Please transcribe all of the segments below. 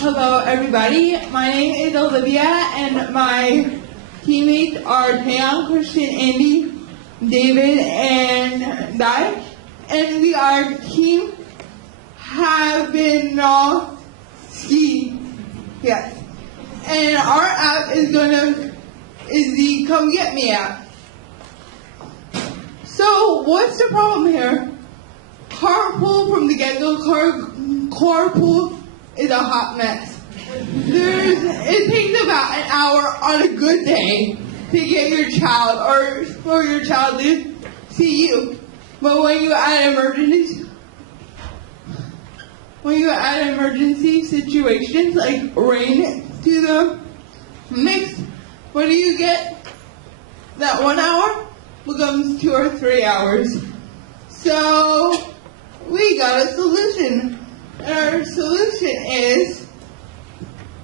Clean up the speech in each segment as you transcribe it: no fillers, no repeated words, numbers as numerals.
Hello, everybody. My name is Olivia, and my teammates are Taeyoung, Christian, Andy, David, and Dai. And we are Team Habinowski. Yes. And our app is the Come Get Me app. So what's the problem here? Carpool from the get-go. Carpool is a hot mess. It takes about an hour on a good day to get your child or for your child to see you. But when you add emergency situations like rain to the mix, what do you get? That 1 hour becomes 2 or 3 hours. So we got a solution. And our solution is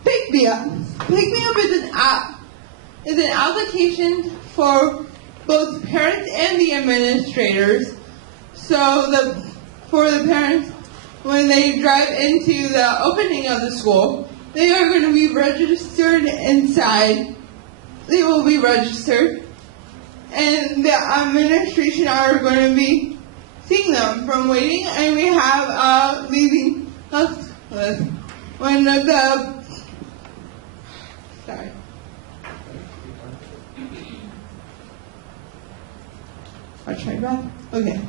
Pick Me Up. Pick Me Up is an app. It's an application for both parents and the administrators. So for the parents, when they drive into the opening of the school, they are going to be registered inside. They will be registered. And the administration are going to be seeing them from waiting. And we have leaving us when sorry. I'll try back. Okay.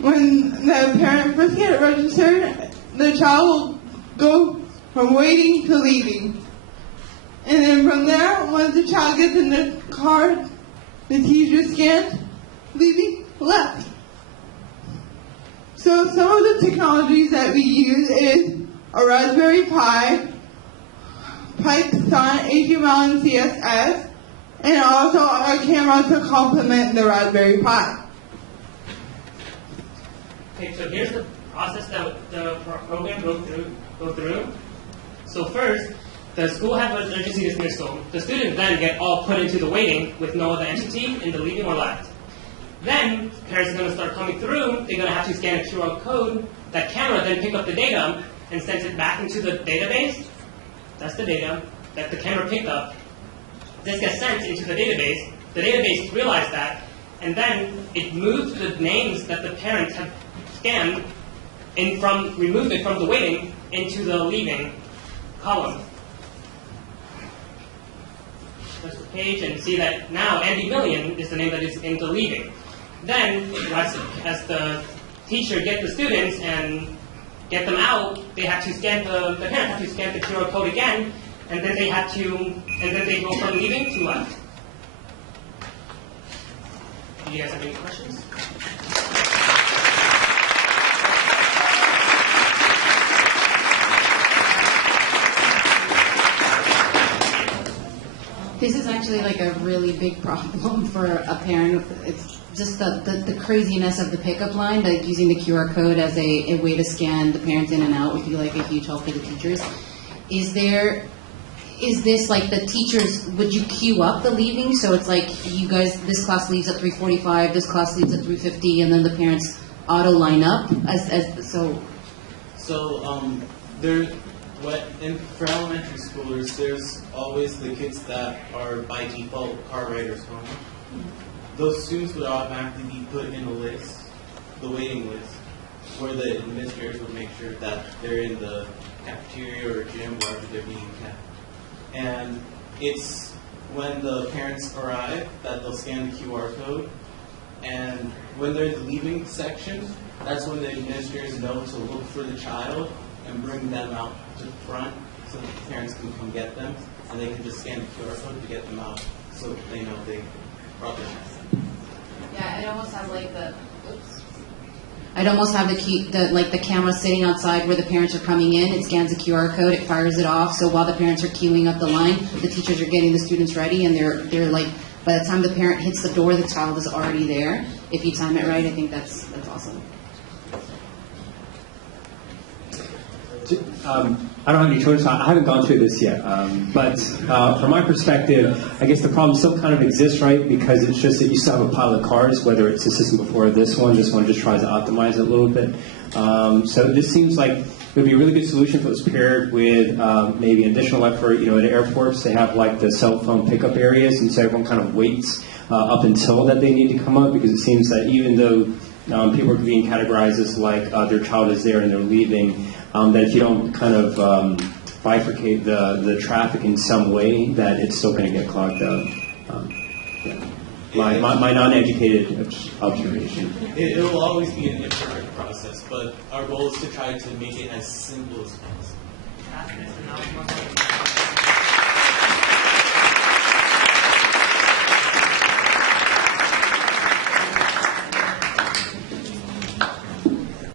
When the parent first gets registered, the child will go from waiting to leaving. And then from there, once the child gets in the car, the teacher scans, leaving, left. So some of the technologies that we use is a Raspberry Pi, Python, HTML, and CSS, and also a camera to complement the Raspberry Pi. Okay, so here's the process that the program go through. So first, the school has an emergency dismissal. The students then get all put into the waiting with no other entity in the leaving or left. Then parents are going to start coming through. They're going to have to scan a QR code. That camera then pick up the data and sends it back into the database. That's the data that the camera picked up. This gets sent into the database. The database realizes that, and then it moves the names that the parents have scanned and removed it from the waiting into the leaving column. Press the page and see that now Andy Million is the name that is in the leaving. Then, as the teacher gets the students and get them out, they have to scan the parents have to scan the QR code again, and then they go from leaving to left. Do you guys have any questions? This is actually like a really big problem for a parent. It's just the craziness of the pickup line, like using the QR code as a way to scan the parents in and out would be like a huge help for the teachers. Is this like the teachers, would you queue up the leaving? So it's like you guys, this class leaves at 3:45, this class leaves at 3:50, and then the parents auto line up for elementary schoolers, there's always the kids that are by default car riders home. Those students would automatically be put in a list, the waiting list, where the administrators would make sure that they're in the cafeteria or gym, wherever they're being kept. And it's when the parents arrive that they'll scan the QR code. And when they're in the leaving section, that's when the administrators know to look for the child and bring them out to the front so that the parents can come get them, and they can just scan the QR code to get them out so they know they brought their child. Yeah, it almost has like I'd almost have the camera sitting outside where the parents are coming in. It scans the QR code, it fires it off. So while the parents are queuing up the line, the teachers are getting the students ready, and they're like, by the time the parent hits the door, the child is already there. If you time it right, I think that's awesome. I don't have any children, so I haven't gone through this yet. But from my perspective, I guess the problem still kind of exists, right? Because it's just that you still have a pile of cars, whether it's the system before this one just tries to optimize it a little bit. So this seems like it would be a really good solution if it was paired with maybe an additional effort. At airports, they have like the cell phone pickup areas, and so everyone kind of waits up until that they need to come up, because it seems that even though people are being categorized as like their child is there and they're leaving, that if you don't kind of bifurcate the traffic in some way, that it's still going to get clogged up. Yeah. My non-educated observation. It will always be an imperfect process, but our goal is to try to make it as simple as possible.